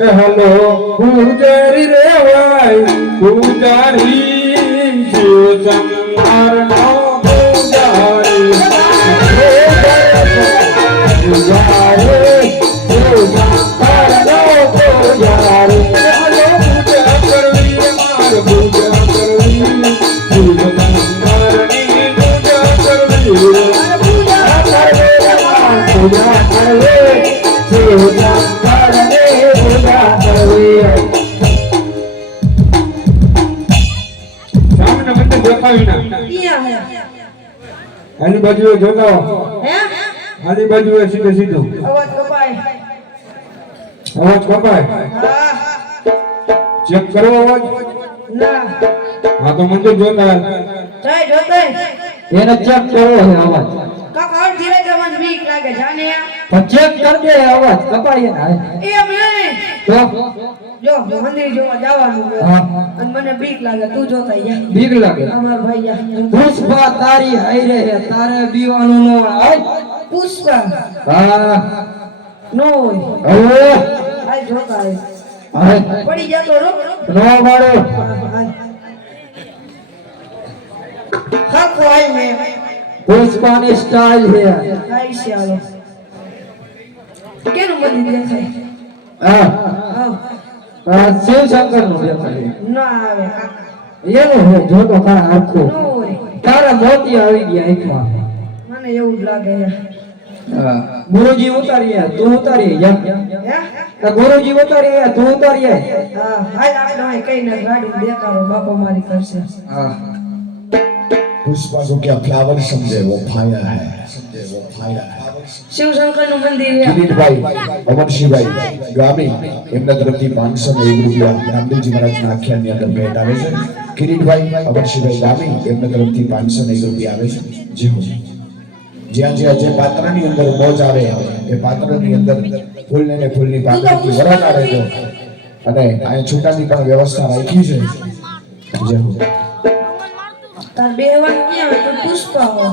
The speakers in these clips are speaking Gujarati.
हेलो पूजारी रे भाई पूजारी शिव शंकर नो पूजारी पूजारी शिव शंकर नो पूजारी हेलो पूजा करवी मार पूजा करवी शिव शंकर नी पूजा करवी पूजा करवे पूजा करवे शिव शंकर ने पूजा करवी सामने मंदिर દેખાયું ના ક્યાં હે આની બાજુએ જોતો હે આની બાજુએ સીધે સીધું અવાજ કપાય હા ચેક કરો અવાજ ના હા તો મંદિર જોતા જાય જોતે એને ચેક કરો હે અવાજ કાકા ધીરે જવાન બીક લાગે જાને તો ચેક કર દે અવાજ કપાય ને એમ નહીં તો જો મંદિર જોવા જવાનું અને મને બીક લાગે તું જોતા જા બીક લાગે અમાર ભાઈ જા પુષ્પા તારી હાઈરે હે તારે બીવાનું નો આય પુષ્પા હા નો હવે આય જોતા આય પડી જતો નો મારો ખાકો આય મે પુષ્પાની સ્ટાઇલ હે આય ચાલો કેનું મંદિર દેખાય હા શિવ શંકર નું દેખાય ના આવે એનું હે જોતો તારા આંખો તારા મોતી આવી ગયા આંખમાં મને એવું જ લાગે હા ગુરુજી ઉતારીયા તું ઉતારી જા હે ગુરુજી ઉતારીયા તું ઉતારીયા હા હાલ આપણે કઈ ના ગાડી દેખાડો બાપો મારી કરશે હા पुष्पा को क्या फ्लावर समझे वो फायर है समझे वो फायर है शिव शंकर નું મંદિર છે કિરીટ ભાઈ અમરશીભાઈ ગામી એમના તરફથી 501 રૂપિયા રામદેવજી મહારાજના આખ્યાનની અંદર ભેટ આવે છે કિરીટભાઈ અમરશીભાઈ ગામી એમના તરફથી 501 રૂપિયા આવે છે જી હો જ્યાં જ્યાં જે પાત્રની અંદર મોજ આવે એ પાત્રની અંદર ફૂલને ને ફૂલની પાત્રથી વરાળ રહેજો અને આ છૂટાની પણ વ્યવસ્થા રાખી છે જી હો તાર બેહવાન ક્યાં હોય તો પુષ્પા હો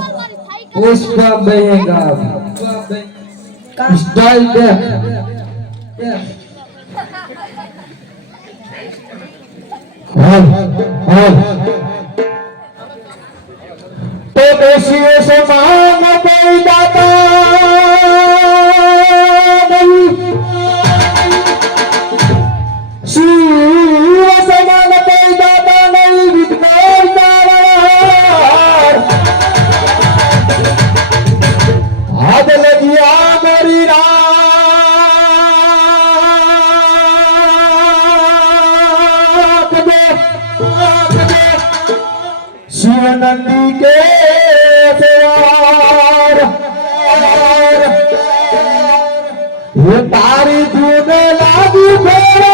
પુષ્પા બેહેગા સ્ટાઇલ દે तो देशियों से मांग कोई दाता नहीं शिव समान कोई दाता नहीं विघ्नहर आज लगिया मेरी रात में शिव नंदी के सवार ये तारी धून लागू फेरे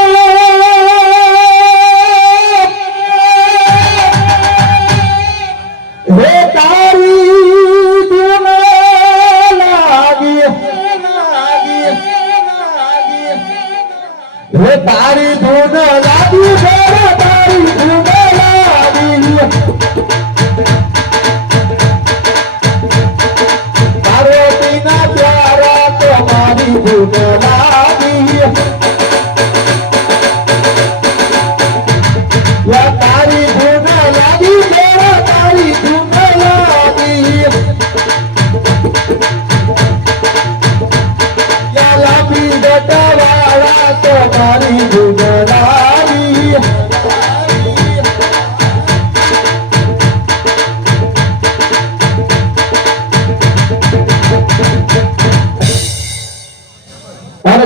ये तारी धून लागी ये तारी धून लागू फेरे तारी धून लागी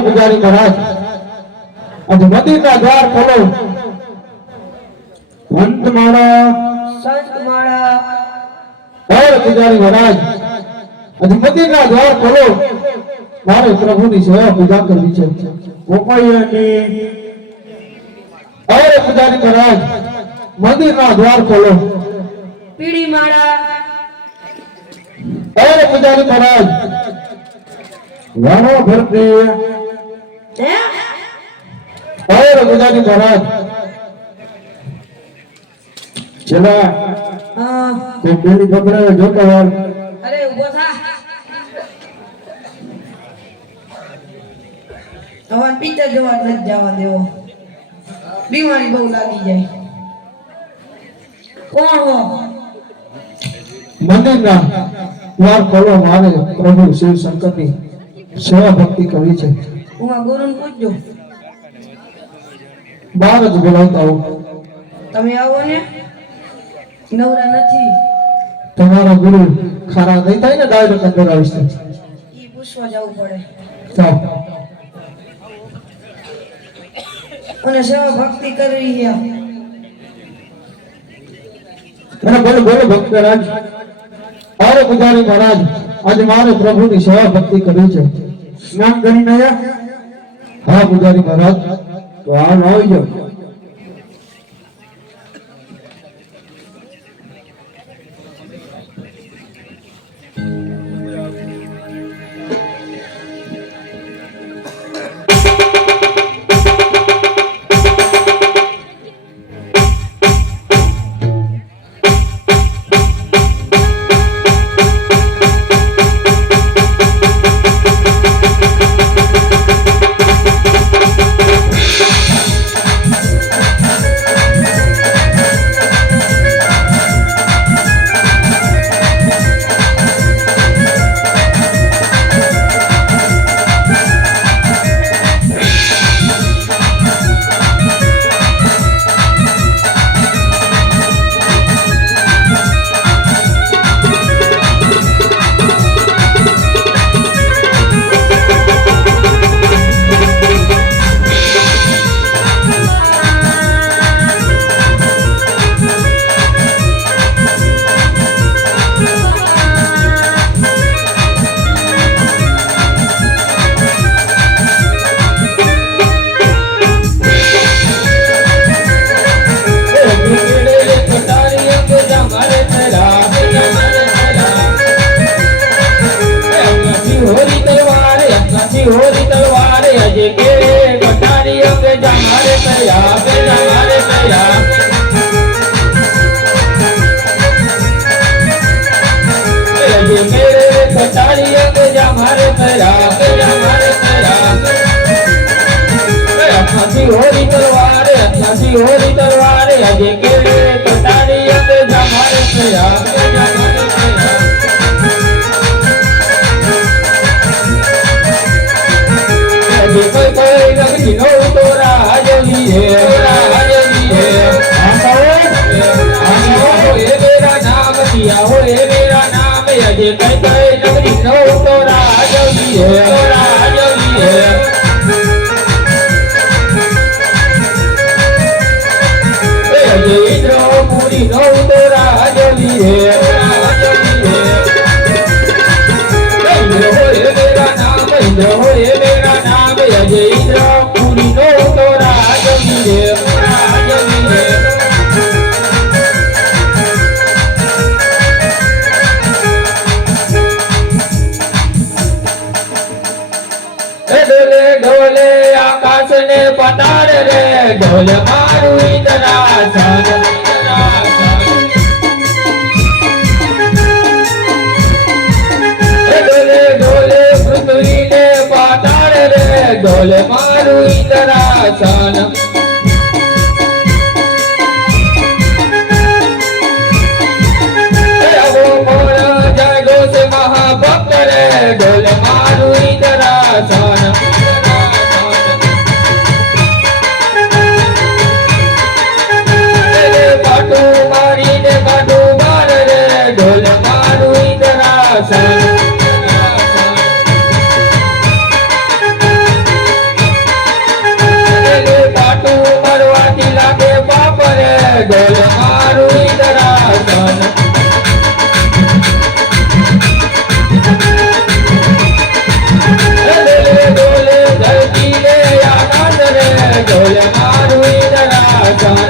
पुजारी महाराज आज मंदिर का द्वार खोलो संत माड़ा और पुजारी महाराज आज मंदिर का द्वार खोलो मारे प्रभु की सेवा पूजा करनी है गोपायनी और पुजारी महाराज मंदिर का द्वार खोलो पीड़ी माड़ा और पुजारी महाराज वाणो भरती और पुजारी महाराज ચલા હા તો પેલી પકડાવે જોતો વાર અરે ઉભો થા હવે પિક્ચર જોવા નથી જવા દેવો બીમારી બહુ લાગી જાય કોણ હો મંદિરના દ્વાર ખોલવા મારે પ્રભુ શિવ શંકરની સેવા ભક્તિ કરવી છે. હું આ ગુરુને પૂછજો બહાર જ બોલાવતા આવું. તમે આવો ને નવરા નથી તમારા ગુરુ ખારા નહીં થાય ને ડાયરેક્ટ અંદર આવીશ ને. ઈ પૂછવા જવું પડે ચાલ અને સેવા ભક્તિ કરવી છે અને બોલો બોલો ભક્તરાજ અરે પુજારી મહારાજ આજે મારે પ્રભુની સેવા ભક્તિ કરવી છે. સ્નાન કરીને આયા? હા પુજારી મહારાજ તો હાલ આવી જાઓ. होरी तलवार अजे के कटारी अंग जमारे तया के जमारे तया अजे मेरे कटारी अंग जमारे तया के जमारे तया अपनी होरी तलवार अजे के कटारी अंग जमारे तया के जमारे तया कोई कोई नगरी नो तोरा हाजरी है ये मेरा नाम दिया हो ये मेरा नाम अजय कोई कोई नगरी नो तोरा हाजरी है अजय इंद्र पूरी नो तोरा हाजरी है इंद्र हो ये मेरा नाम अजय इंद्र पूरी नो तोरा हाजरी है डोले डोले आकाश ने पतार रे ढोल मारू इंद्रासन डोले डोले पृथ्वी ने पतार रे ढोल मारू इंद्रासन जागो से महाभक्त रे ढोल मारू इंद्रासन पाटू मारी ने पाटू मार रे ढोल मारू इंद्रासन पाटू मरवाती लागे पाप रे ढोल मारू इंद्रासन डोले धरती ले आकाश रे ढोल मारू इंद्रासन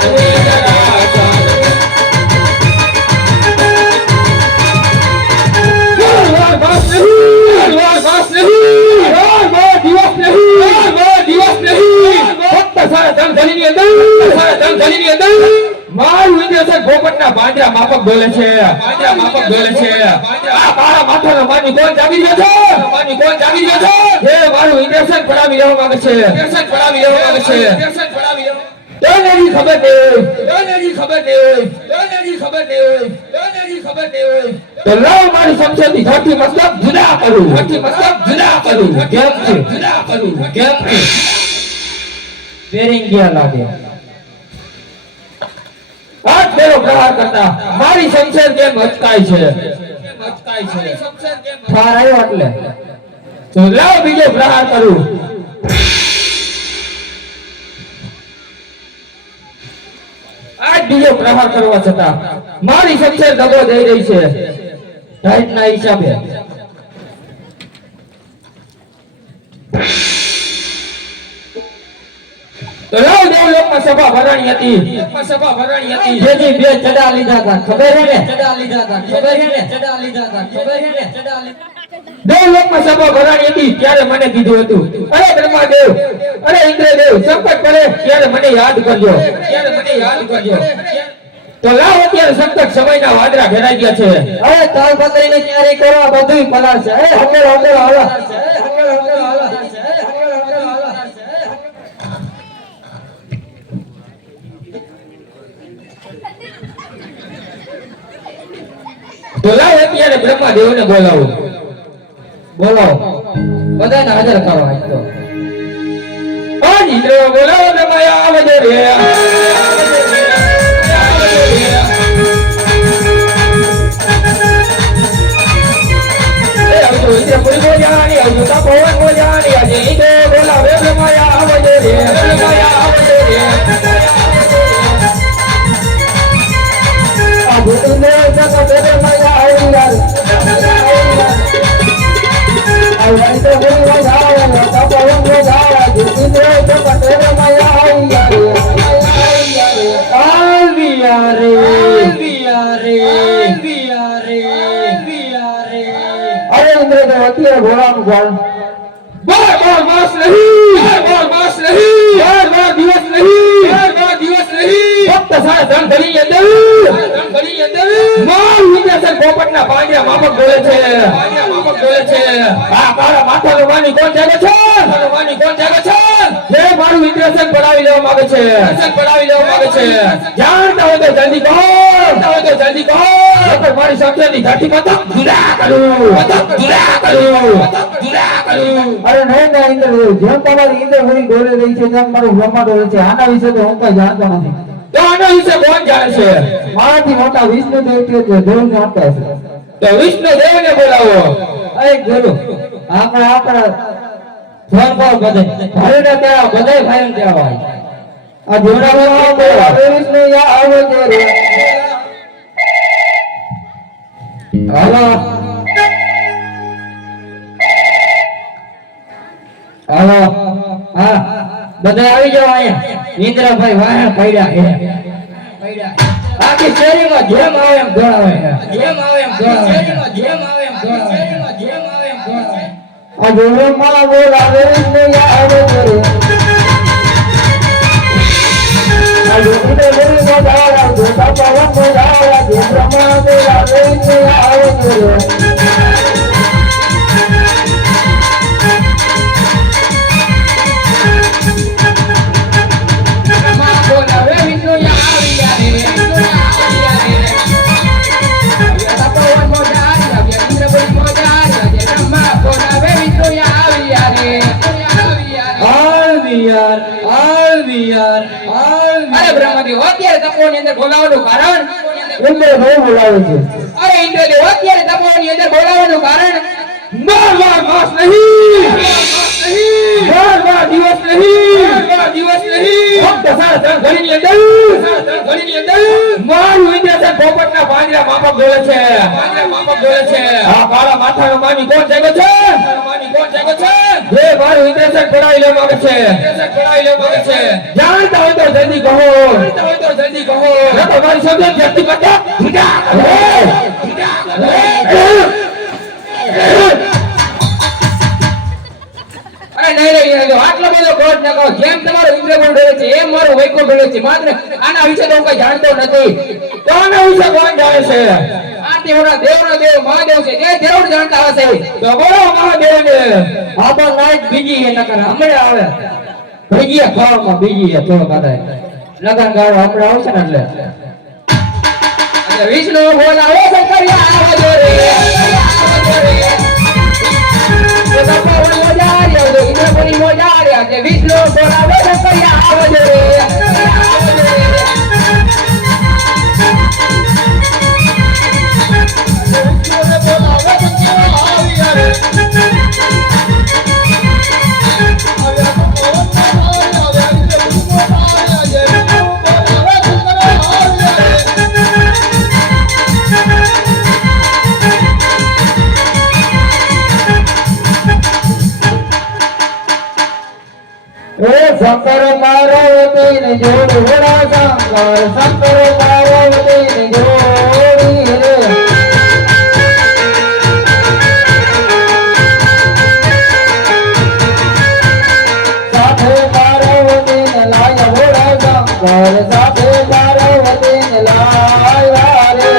दिवस नहीं फक्त सारा धन धनी મારું ઇન્દ્રસન પોપટના પાંજરા માફક બોલે છે. પાંજરા માફક બોલે છે. આ મારા માથાનો માની કોણ જાગી રહ્યો છે? માની કોણ જાગી રહ્યો છે? જે મારું ઇન્દ્રસન પડાવી લેવા માંગે છે. ઇન્દ્રસન પડાવી લેવા માંગે છે. ઇન્દ્રસન પડાવી લેવા તોનેજી ખબર નહીં. તોનેજી ખબર નહીં. તોનેજી ખબર નહીં. તોનેજી ખબર નહીં. તો લાવ મારી સમજેથી ધરતી મસ્તક જુદા કરું. ધરતી મસ્તક જુદા કરું. કેમ છે? જુદા કરું. કેમ છે? પેરિંગ ગયા લાગે. આજ તેરો પ્રહાર કરતા મારી શમશેર કેમ અટકાય છે? અટકાય છે. ઠાર આવ્યો એટલે તો લાવ બીજો પ્રહાર કરું. આજ બીજો પ્રહાર કરવા છતાં મારી શમશેર દબો દઈ રહી છે ટાઈટના હિસાબે. તો લાવ દેવલોકમાં સભા ભરાણી હતી. સભા ભરાણી હતી. જેથી બે ચડા લીધા હતા. ખબર હે ને? ચડા લીધા હતા. ખબર હે ને? ચડા લીધા હતા. ખબર હે ને? ચડા લીધા. દેવલોકમાં સભા ભરાણી હતી ત્યારે મને કીધું હતું, અરે બ્રહ્માદેવ, અરે ઇન્દ્રદેવ, સંકટ પડે ત્યારે મને યાદ કરજો. ત્યારે મને યાદ કરજો. તો લાવ અત્યારે સંકટ સમયના વાદળા ઘેરાઈ ગયા છે. હવે તાલપત્રીને તૈયારી કરવા બધું પલાળશે. અરે હંગેલ હંગેલ હાલો. હંગેલ હંગેલ હાલો. તો લાવ અત્યારે બ્રહ્માદેવને બોલાવો. બોલાવો. બધાને હાજર કરો. આજ તો આજ ઇન્દ્ર બોલાવો. બ્રહ્માયા આવજો રે. ઇન્દ્ર પુરી બોલાણી આવજો. તા પવન બોલાણી આજે ઇન્દ્ર બોલાવે. બ્રહ્માયા આવજો રે. બ્રહ્માયા આવજો રે. આ ભૂતને જગત બ્રહ્માયા આવી યાર. આઈ તો બોલવા જાવ. તા પવન બોલાવા. ઇન્દ્ર જગત બ્રહ્માયા આવી યાર. આવી યાર. આવી યાર. અરે ઇન્દ્ર તો અત્યારે ભોળાનું ગાળ. બાર માસ નહીં. બાર માસ નહીં. બાર દિવસ નહીં. બાર દિવસ નહીં. ફક્ત સારા ધન ધરી અંદર. ધન ધરી અંદર. મારું ઇન્દ્રસન પોપટના પાંજરા માફક બોલે છે. પાંજરા માફક બોલે છે. આ મારા માથાનો માની કોણ જાગે છે? મારો માની કોણ જાગે છે? જે મારું ઇન્દ્રસન પડાવી લેવા માંગે છે. ઇન્દ્રસન પડાવી લેવા માંગે છે. જાણતા હોય તો જલ્દી કહો. જાણતા હોય તો જલ્દી કહો. નકર મારી શમશેરની ધરતી મતક જુદા કરું. મતક જુદા કરું. મતક જુદા કરું. અરે નહીં ના ઇન્દ્ર, જેમ તમારી ઇન્દ્ર હોરી ડોલે રહી છે તેમ મારું બ્રહ્મા ડોલે છે. આના વિશે તો હું કઈ જાણતો નથી. તો આના વિશે કોણ જાણે છે? મારાથી મોટા વિષ્ણુ દેવ છે, દેવ જાણતા છે. તો વિષ્ણુ દેવને બોલાવો. અરે ગુરુ, આપણા ફોન પર બધે ભાઈને ત્યાં બધાય ભાઈને ત્યાં હોય. આ જોડાવા બોલાવે વિષ્ણુ યા આવો છે રે. હાલો હાલો. હા બધા આવી જાવ અહીંયા. ઇન્દ્રભાઈ વાહે પડ્યા છે. આખી શેરીમાં જેમ આવે એમ દોડાવે. જેમ આવે એમ દોડાવે. શેરીમાં જેમ આવે એમ દોડાવે. શેરીમાં જેમ આવે એમ દોડાવે. આ જોરમાં બોલાવે વિષ્ણુ યા આવો છે રે. આ જોઈને બોલી બોલાવા. જોતા પવન બોલાવા. જોરમાં બોલાવે વિષ્ણુ યા આવો છે રે. અરે બ્રહ્મદેવ, અત્યારે તપોની અંદર બોલાવવાનું કારણ? ઇન્દ્ર ભાઈ બોલાવે છે. અરે ઇન્દ્રદેવ, અત્યારે તપોની અંદર બોલાવવાનું કારણ? બાર માસ નહીં. બાર દિવસ નહીં. બાર દિવસ નહીં. ફક્ત સારા ત્રણ ઘડીની અંદર. સારા ત્રણ ઘડીની અંદર મારું ઇન્દ્રસન પોપટના પાંજરા માફક બોલે છે. પાંજરા માફક બોલે છે. આ મારા માથાનો માની કોણ જાગે છે? માની કોણ જાગે છે? જે મારું ઇન્દ્રસન પડાવી લેવા માંગે છે. ઇન્દ્રસન પડાવી લેવા માંગે છે. જાણતા હોય તો જલ્દી કહો. જાણતા હોય તો જલ્દી કહો. નકર મારી સમજણ ધરતી પર જુદા કરો. જુદા કરો. અરે નહીં આટલો બધો કોટ ન કહો. જેમ તમારો ઇન્દ્ર બોલ રહ્યો છે એમ મારો વૈકો ગયો છે માત્ર આના વિશે તો કોઈ જાણતો નથી તો આના વિશે કોણ જાણે છે આ તેવડા દેવનો દેવ મહાદેવ છે જે દેવ જાણતા હશે તો બોલો મહાદેવને આ તો નાઈટ બીજી હે નકર હમણે આવે બીજી ખાવામાં બીજી હે થોડો કાઢે લગન ગાળો હમણે આવશે ને એટલે વિષ્ણુ બોલાવો શંકરિયા આવજો રે વિષ્ણુ બોલાવો શંકરિયા આવજો રે શંકર પાર્વતી ને જોડી હોડા શંકર પાર્વતી ને જોડી રે સાથે પાર્વતી ને લાય હોડા શંકર સાથે પાર્વતી ને લાય રે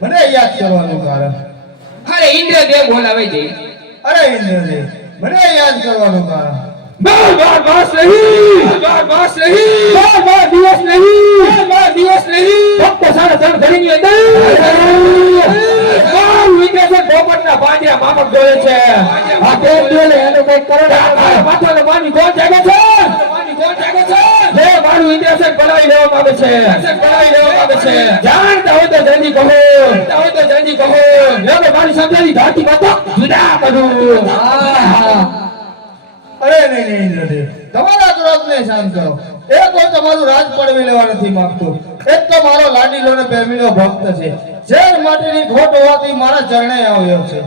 મને યાદ કરવાનું કારણ અરે ઇન્દ્રદેવ બોલાવે છે અરે ઇન્દ્રદેવ મને યાદ કરવાનું કારણ બાર માસ નહીં બાર દિવસ નહીં ફક્ત સાડા ત્રણ ઘડીની અંદર વિદેશો પોપટના પાંજરા માફક જોડે છે આ કેમ જોડે એને કઈ કરો માથાનો માની કોણ જાગે છે જે મારું ઇન્દ્રસન બનાવી લેવામાં આવે છે જાણતા હોય તો જલ્દી કહો લોકો મારી સમજાવી ધાતી વાતો જુદા કરું અરે નહીં ઇન્દ્રદેવ તમારા ક્રોધને શાંત કરો એ કોઈ તમારું રાજ પડવી લેવા નથી માંગતો એક તો મારો લાડીલો ને પ્રેમીનો ભક્ત છે શેર માટેની ખોટ હોવાથી મારા ચરણે આવ્યો છે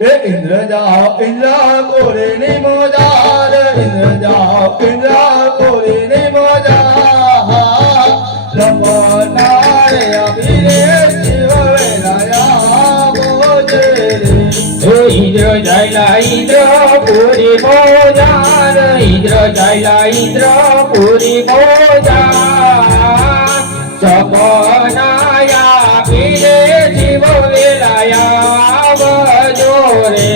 એ ઇન્દ્ર કોરે ની મોજાર ઇન્દ્ર કોરે ની મોજાર રમનારે અભિરે શિવ વેલાયા બોજે ઇન્દ્ર જયલા ઇન્દ્ર પુરી મોજાર ઇન્દ્ર જયલા ઇન્દ્ર પુરી મોજાર સપનાયા પીરે જીવ વેલાયા બજો રે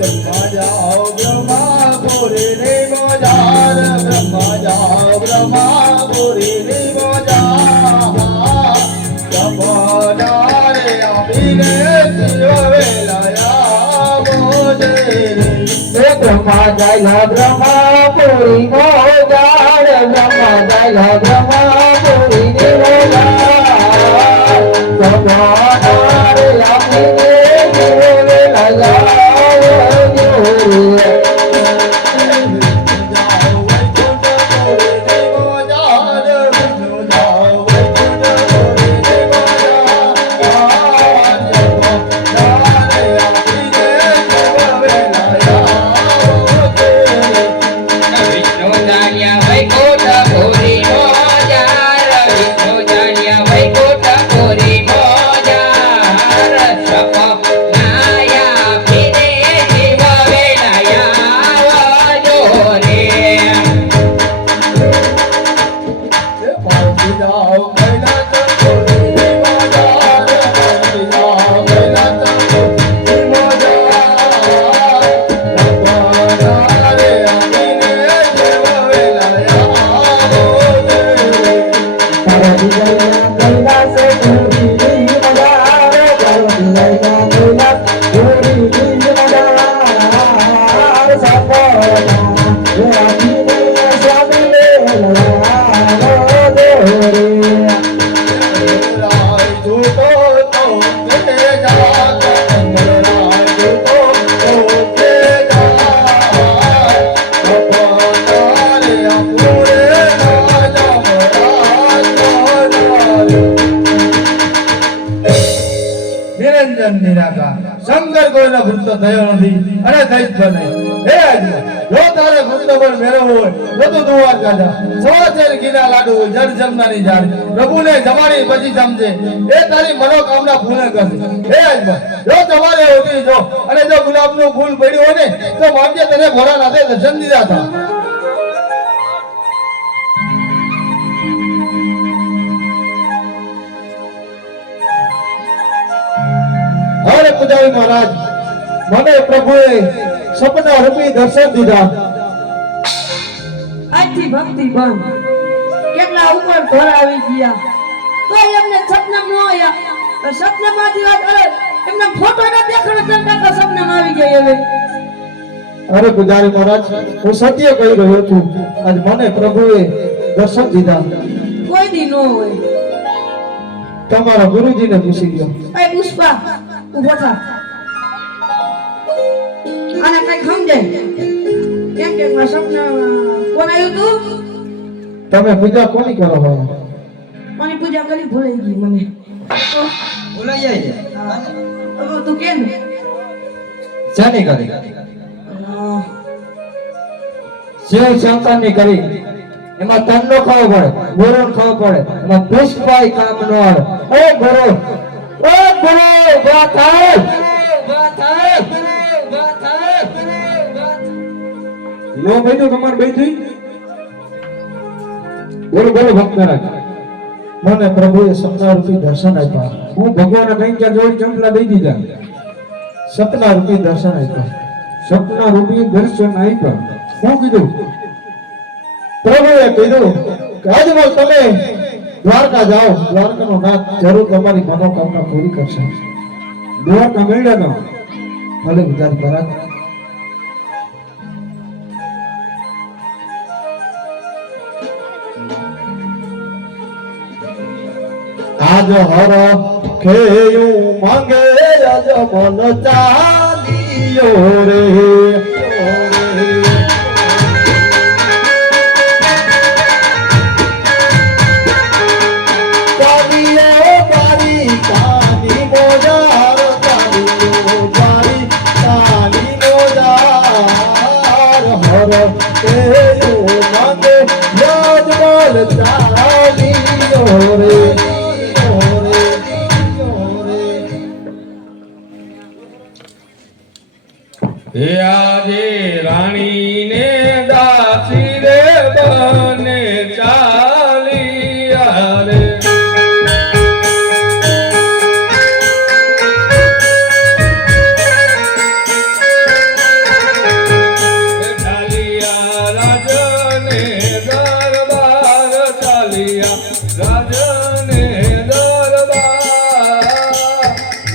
બ્રહ્મા જાઓ બ્રહ્મા પુરી ની મોજાર બ્રહ્મા જાઓ બ્રહ્મા પુરી ની મોજાર સપનારે અભિરે શિવ વેલાયા બોજે બ્રહ્મા જયલા બ્રહ્મા પુરી મોજાર બ્રહ્મા જયલા બ્રહ્મા પુરી તું તો કે જા કંદરાજ તું તો કે જા અપનારે અપુરે રાજા નિરંજન નિરાકાર શંકર કોઈના ભૂત થયો નથી અને થઈ જ બને હે આજ્ઞા જો તારે ભૂત બળ મેળવવો હોય તો તું દ્વારકા જા સવાચેર ઘીના લાડુ જળ જમનાની જાળી પ્રભુને જમાડી પછી સમજે એ તારી મનોકામના પૂર્ણ કરશે હે આજ્ઞા જો તમારે ઉઠી જો અને જો ગુલાબનું ફૂલ પડ્યું હોય ને તો માનજે તને ભોળાનાથે દર્શન દીધા હતા અરે પૂજારી મહારાજ મને પ્રભુએ સપના રૂપી દર્શન દીધા આજથી ભક્તિ બંધ કેટલા ઉપર ઘોર આવી ગયા તો એમને સપના ન આયા તો સપનામાંથી વાત અરે એમને ફોટો ના દેખાડો તો કાકા સપનામાં આવી જાય હવે અરે પૂજારી મહારાજ હું સત્ય કહી રહ્યો છું આજ મને પ્રભુએ દર્શન દીધા કોઈ દી ન હોય તમારા ગુરુજીને પૂછી ગયો એ પુષ્પા ઉભો થા આને કઈ સમજાય કેમ કે મારા સપના કોણ આવ્યું તું તમે પૂજા કોની કરો છો મને પૂજા કરી ભૂલાઈ ગઈ મને બોલાઈ જાય હવે તું કેમ શાની કરી શિવ શંકરની કરી એમાં તનનો ખાવો પડે ગોરો ખાવો પડે એમાં પુષ્પાઈ કામ નો આવે ઓ ગોરો વાત લો બેજો તમાર બેઠી બોલો બોલો ભક્તરાજ મને પ્રભુએ સપના રૂપી દર્શન આપ્યા હું ભગવાનના કઈ ક્યાં જોડ ચંપલા દઈ દીધા સપના રૂપી દર્શન આપ્યા સપના રૂપી દર્શન આપ્યા શું કીધું પ્રભુએ કીધું કે આજમલ તમે દ્વારકા જાઓ દ્વારકાનો નાથ જરૂર તમારી મનોકામના પૂરી કરશે દ્વારકા મળ્યા ભલે વિચાર કરા આજ હર ખેયું માંગે અજમલ ચાલિયો રે આજે રાણી ને દાસી રે બને ચાલિયા રે ચાલિયા રાજને દરબાર ચાલિયા રાજને દરબાર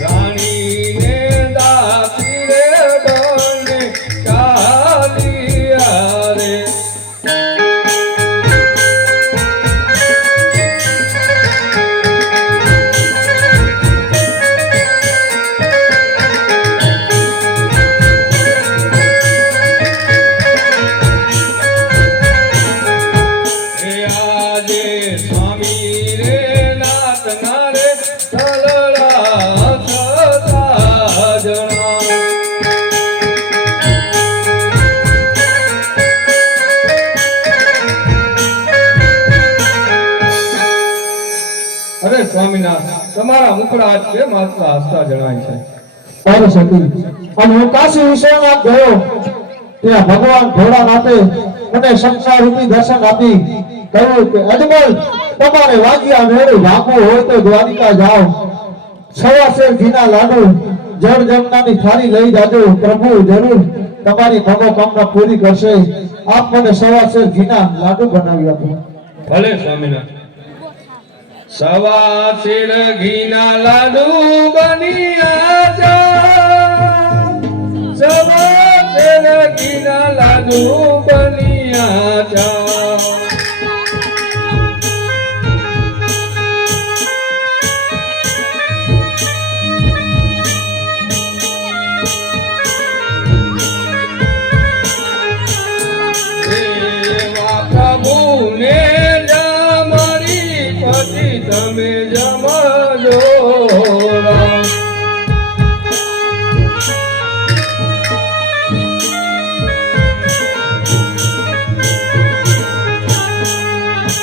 રાણીને દાસી રે બને ચાલિયા રે આજે સ્વામી રે નાથ ના રે તલડા થતા જણા અરે સ્વામીનાથ તમારા મુખડા હાથ કેમ હસતા હસતા જણાય છે અરે સતી અને હું કાશી વિશ્વનાથ ગયો ત્યાં ભગવાન ભોળાનાથે મને સપના રૂપી દર્શન આપી કહ્યું કે અજમલ તમારે વાગ્યા મેળું રાખવું હોય તો દ્વારિકા જાઓ સવાશેર ઘીના લાડુ જળ જમનાની થાળી લઈ જાજો પ્રભુ જરૂર તમારી મનોકામના પૂરી કરશે આપ મને સવાશેર ઘીના લાડુ બનાવી આપો ભલે સ્વામીનાથ સવા શેર ઘીના લાડુ બની આજા સવા શેર ઘીના લાડુ બની આજા જોરા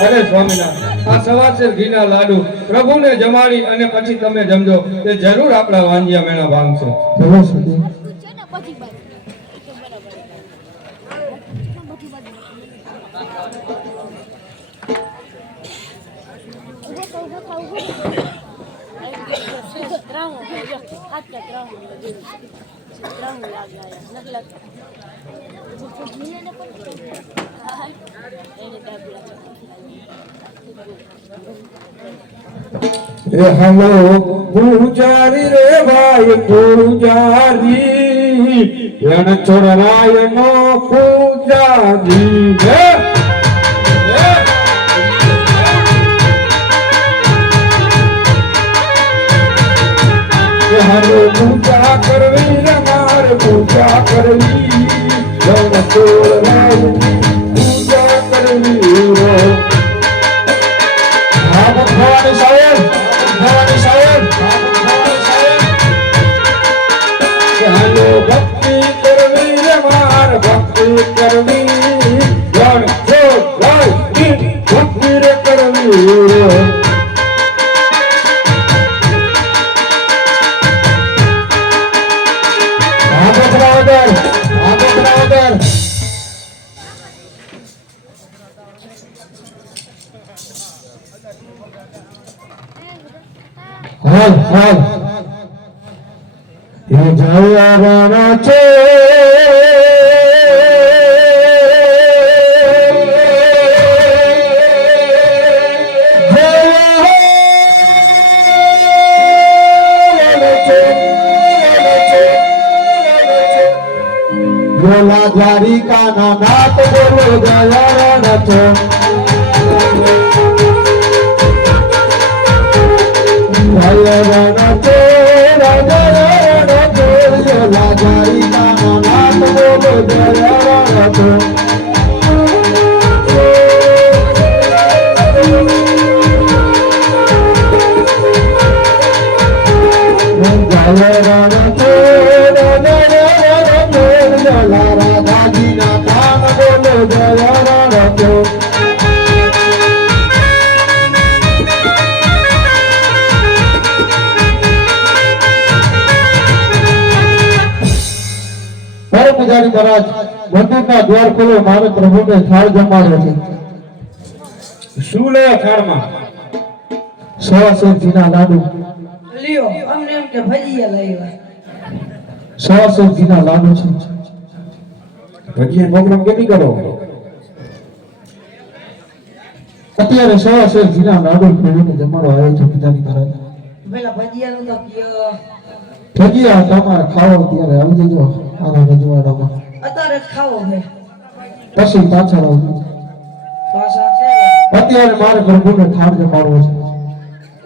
અરે સ્વામિનારાયણ, આ સવાસેર ઘીના લાડુ પ્રભુને જમાડી અને પછી તમે જમજો, તે જરૂર આપણા વાંજિયા મેણા ભાંગશે. ચલો સતી. એ હલો પૂજારી રે ભાઈ પૂજારી, રણ છોડરાય નો પૂજારી હે. હલો પૂજા કરવી રે મારે પૂજા કરવી, રણ છોડરાય પૂજા કરવી રે. હા ભગવાન સાહેબ, ભગવાન સાહેબ, ભગવાન સાહેબ, હાલો ભક્તિ કરવી રે માર ભક્તિ કરવી, જણ જો ભાઈ ભક્તિ રે કરવી રે. આગળ બરાબર, આગળ બરાબર. હાલ હાલ એ જવાના છે બોલા દ્વારિકા ના નાથ બોલો જવાના છે. મહારાજ મંદિરના દ્વાર ખોલો, મારે પ્રભુને થાળ જમાડવો છે. શું લે થાળમાં? સવાસેર ઘીના લાડુ, લ્યો અમને એમ કે ભજીયા લાવ્યા. સવાસેર ઘીના લાડુ છે. ભજીયા પ્રોગ્રામ કેદી કરો? અત્યારે સવાસેર ઘીના લાડુ પ્રભુને જમાડવા આવ્યો છે પિતાજી મહારાજ. પેલા ભજીયાનું તો કયો ભજીયા તમારે ખાવો ત્યારે આવી જજો આના રજવાડામાં. અત્યારે જ ખાવો છે. પછી પાછળ આવજો. પાછા છે અત્યારે મારે પ્રભુને થાળ જમાડવો છે.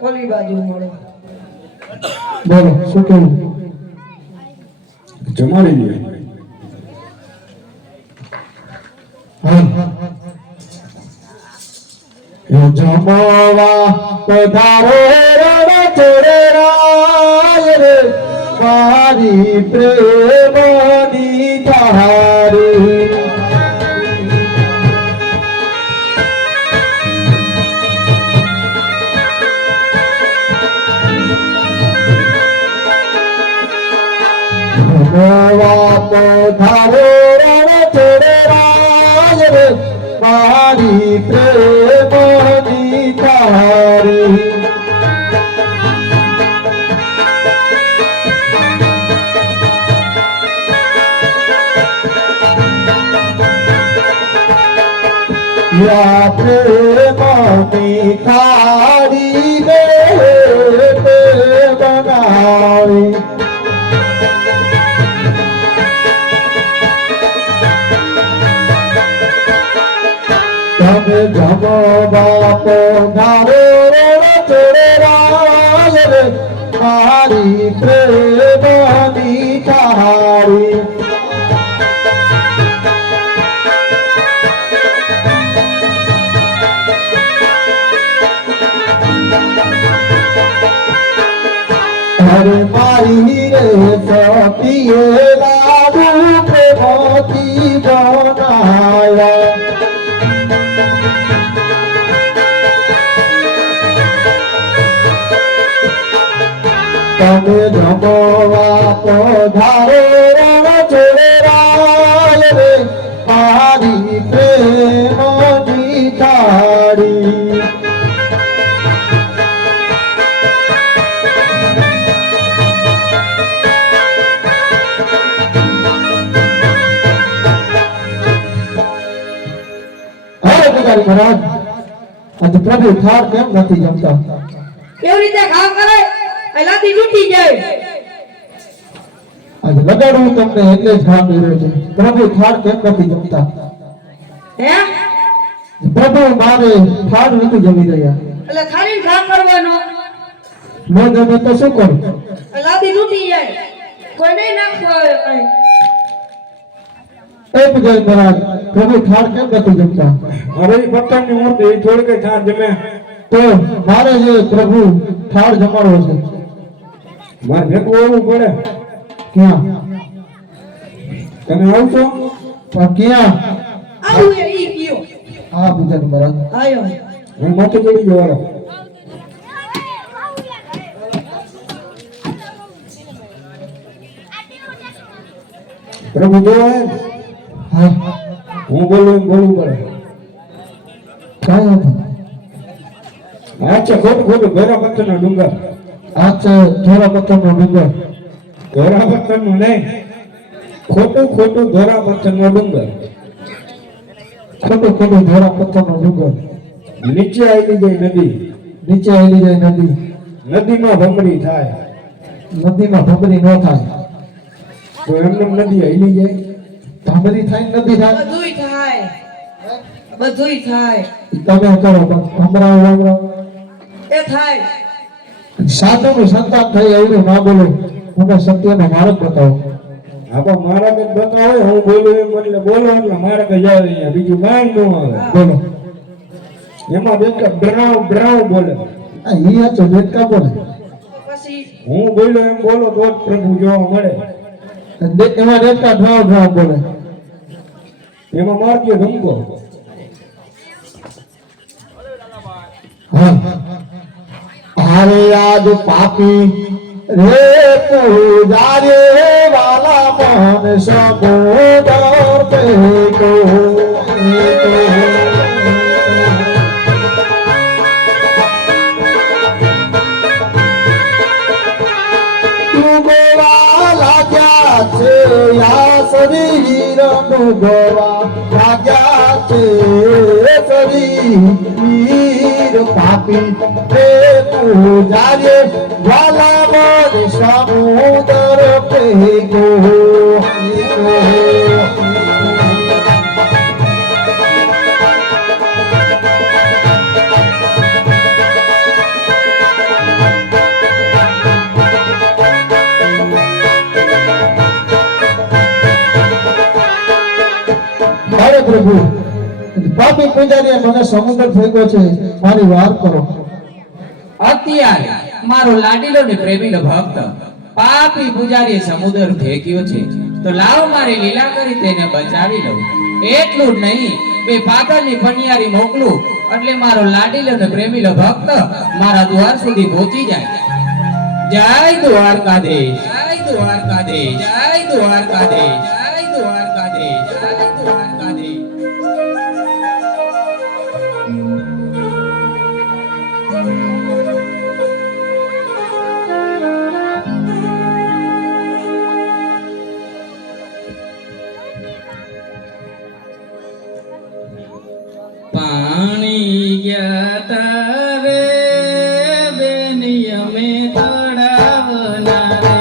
ઓલી બાજુ મળો. બોલો શું કેવું? જમાડી લે. હા એ જમાવા પધારો રણ છોડે રાય રે, મારી પ્રેમની તારી. જમાવા પધારો રણ છોડે રાય રે, મારી પ્રેમની તારી. યા પ્રેમની થાળી રે બનાવી. તમે જમવા પધારો રણ છોડે રાય રે, મારી પ્રેમની તારી. હરે મારી રે સતીએ લાડુ પ્રેમથી બનાયા તમે જમવા પધારો રણ રે મારી પ્રેમની થાળી અરે પુજારી મહારાજ આજે પ્રભુ થાળ કેમ નથી જમતા? કેવી રીતે ખા કરે એલાથી તૂટી જાય. આજે લગાડવું તમને એટલે જ ઘા કર્યો છે. પ્રભુ થાળ કેમ નથી જમતા? હે પ્રભુ મારે થાળ નથી જમી રહ્યા. એટલે ખાલી ખા કરવાનો ન જમે તો શું કરું? એલાથી તૂટી જાય. કોઈ નહીં નાખવા આવે કઈ. એ પુજારી મહારાજ પ્રભુ થાળ કેમ નથી જમતા? અરે ભક્તની મૂર્તિ એ થોડી કઈ થાળ જમે. તો મારે જે પ્રભુ થાળ જમાડવો છે મારે ભેગું આવવું પડે. ક્યાં? તમે આવશો? પણ ક્યાં? આવું એ ઈ ગયો. હા પુજારી મહારાજ. આયો. હું માથે ચડી ગયો. પ્રભુ જોવાય. હા હું બોલું એમ બોલવું પડે. કાંઈ નથી. અચ્છા ખોટું ખોટું ઘોરા પથ્થરનો ડુંગર. આ છે ધોરા પથ્થરનો ડુંગર. ઘોરા પથ્થરનો નહીં, ખોટું ખોટું ઘોરા પથ્થરનો ડુંગર. ખોટું ખોટું ધોરા પથ્થરનો ડુંગર. નીચે આવી જાય નદી. નીચે આવેલી જાય નદી. નદીમાં ભમરી થાય નદીમાં ભમરી ન થાય તો એમને નદી હલી જાય. ભમરી થાય ને નદી થાય. બધુંય થાય. બધુંય થાય. તમે કરો ભમરાઓ ભમરાઓ એ થાય. સાધુનું સંતાન થઈ એવું ના બોલો. મને સત્યનો માર્ગ બતાવો. આપા મારા કઈ બતાવે હું બોલું એમ એટલે બોલો એટલે મારે કઈ જાય અહીંયા બીજું કાંઈ ન આવે. બોલો. એમાં બેટા ડરાવ ડરાવ બોલે. આ ઈ આ તો બેટકા બોલે. પછી હું બોલ્યો એમ બોલો તો જ પ્રભુ જોવા મળે. એમાં બેટકા ડ્રાવ ડ્રાવ બોલે. એમાં મારજો ધમકો. હા હારે આજ પાપી રે પૂજારે વાલા મન સમોદર પેકો ડૂબવા લાગ્યા છે આ શરીર ડૂબવા લાગ્યા છે શરીર પાપી રે પૂજારે વાલા મન સમુદર પેકો અરે પ્રભુ પાપી પૂજારીએ મને સમુદ્ર ફેંક્યો છે. મારી વાર કરો. અત્યારે મારો લાડીલો ને પ્રેમીલો ભક્ત પાપી પૂજારીએ સમુદ્ર ફેંક્યો છે તો લાવ મારી લીલા કરી તેને બચાવી લઉં. એટલું જ નહીં, બે પાગલની પનિયારી મોકલું એટલે મારો લાડીલો ને પ્રેમીલો ભક્ત મારા દ્વાર સુધી પહોંચી જાય. જય દ્વારકાધીશ, જય દ્વારકાધીશ, જય દ્વારકાધીશ, જય દ્વારકાધીશ, જય દ્વારકાધીશ. પાણી ગયા તારે બેની અમે તળાવના રે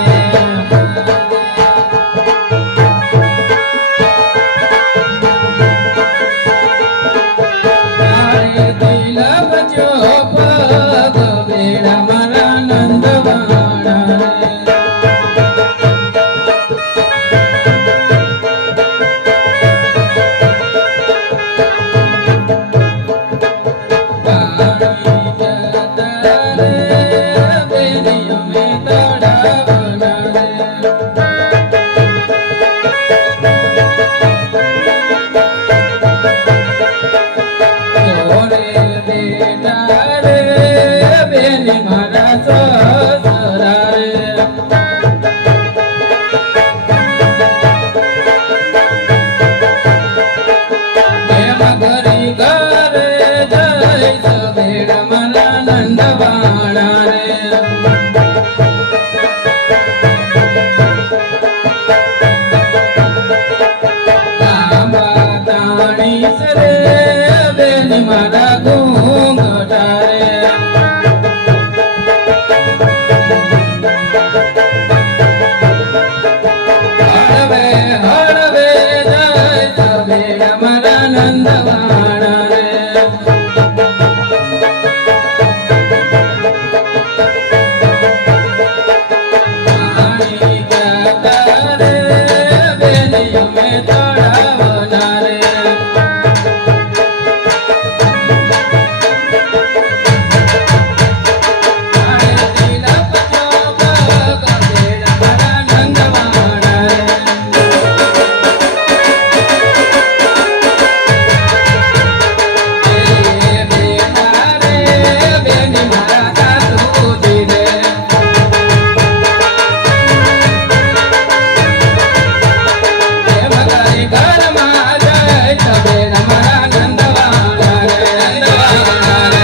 કાકા